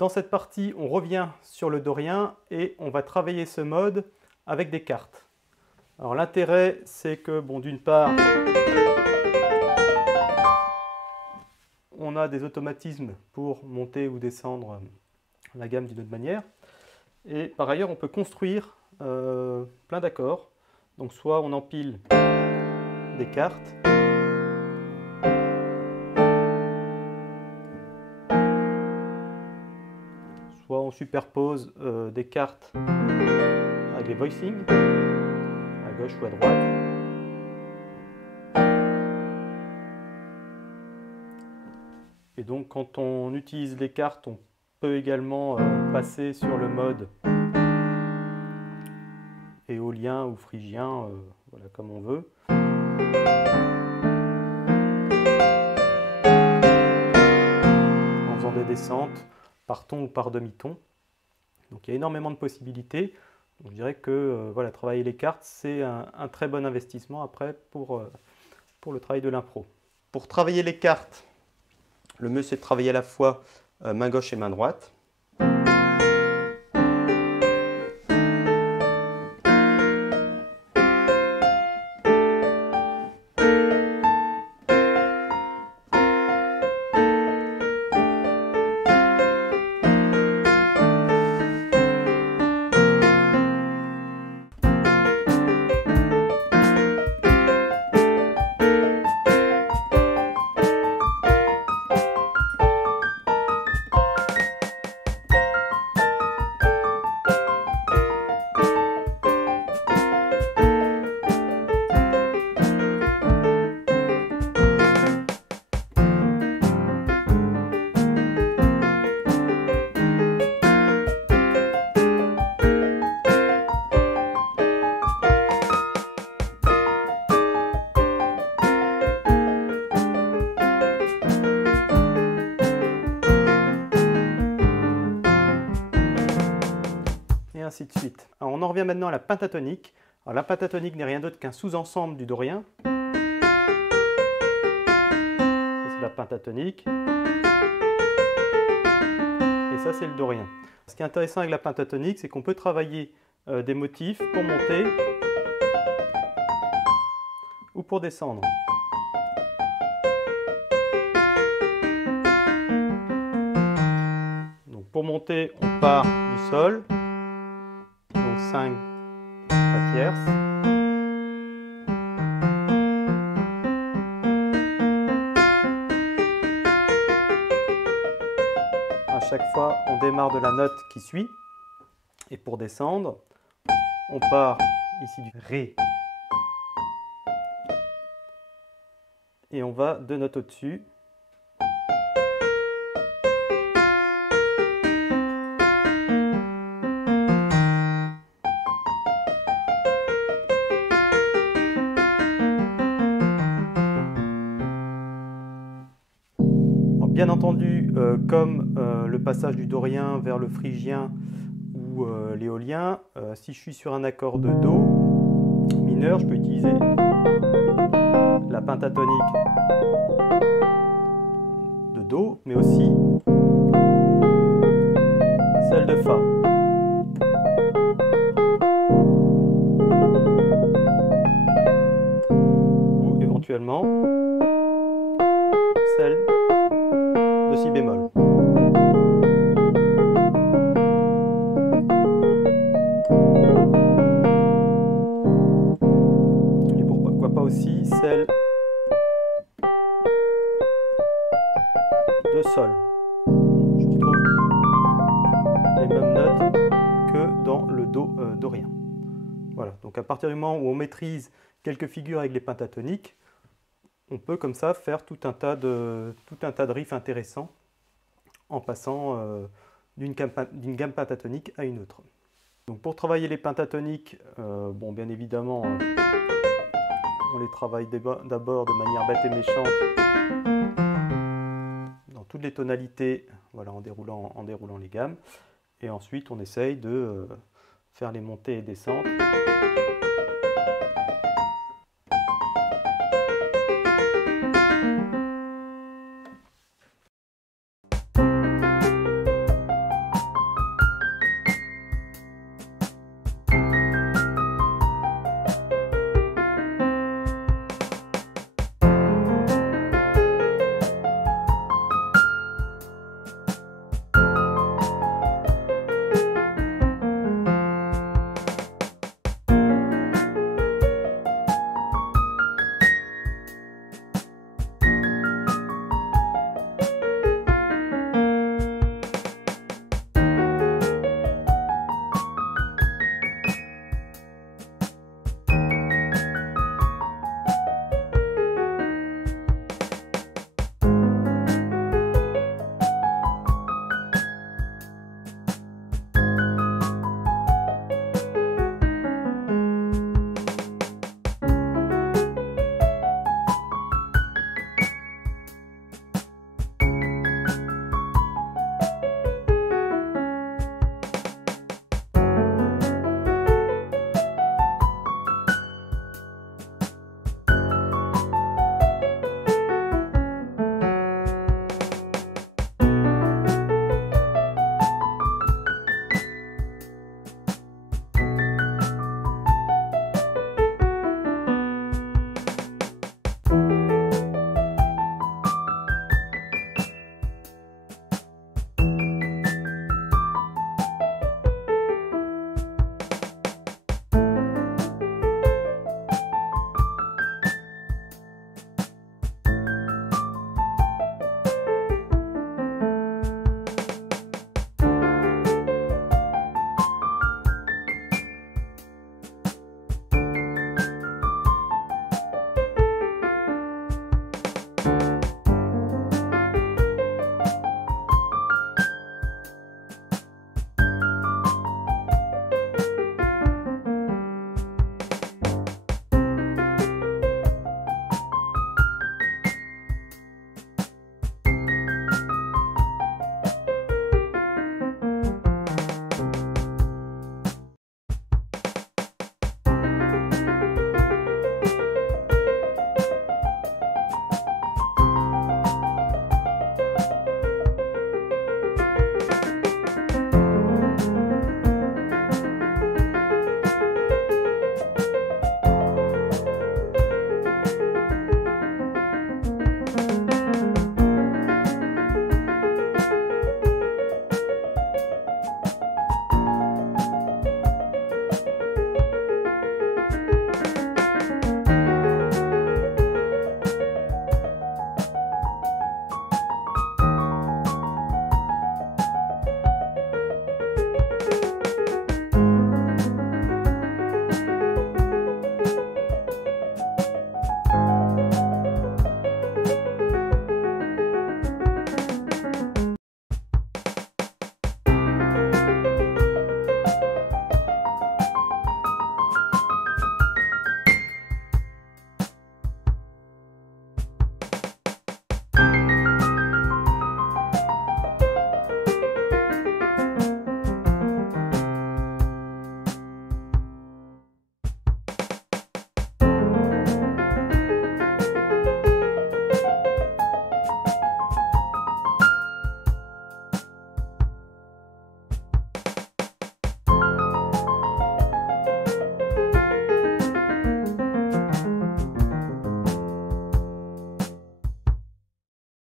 Dans cette partie, on revient sur le dorien et on va travailler ce mode avec des cartes. Alors l'intérêt, c'est que, bon, d'une part, on a des automatismes pour monter ou descendre la gamme d'une autre manière. Et par ailleurs, on peut construire plein d'accords. Donc soit on empile des cartes, soit on superpose des cartes avec les voicings, à gauche ou à droite. Et donc quand on utilise les cartes, on peut également passer sur le mode éolien ou phrygien, voilà, comme on veut. En faisant des descentes par ton ou par demi-ton. Donc il y a énormément de possibilités. Donc, je dirais que voilà, travailler les cartes, c'est un très bon investissement après pour le travail de l'impro. Pour travailler les cartes, le mieux c'est de travailler à la fois main gauche et main droite. Et ainsi de suite. Alors on en revient maintenant à la pentatonique. Alors la pentatonique n'est rien d'autre qu'un sous-ensemble du dorien. Ça c'est la pentatonique. Et ça c'est le dorien. Ce qui est intéressant avec la pentatonique, c'est qu'on peut travailler des motifs pour monter ou pour descendre. Donc pour monter, on part du sol. Donc 5 fa tierce. À chaque fois, on démarre de la note qui suit. Et pour descendre, on part ici du Ré. Et on va 2 notes au-dessus. Bien entendu, comme le passage du dorien vers le phrygien ou l'éolien, si je suis sur un accord de Do mineur, je peux utiliser la pentatonique de Do, mais aussi celle de Fa. Ou éventuellement celle de Si bémol. Et pourquoi pas aussi celle de Sol. Je retrouve les mêmes notes que dans le Do dorien. Voilà, donc à partir du moment où on maîtrise quelques figures avec les pentatoniques, on peut comme ça faire tout un tas de riffs intéressants en passant d'une gamme pentatonique à une autre. Donc pour travailler les pentatoniques, bon, bien évidemment, on les travaille d'abord de manière bête et méchante dans toutes les tonalités, voilà, en déroulant les gammes. Et ensuite, on essaye de faire les montées et descentes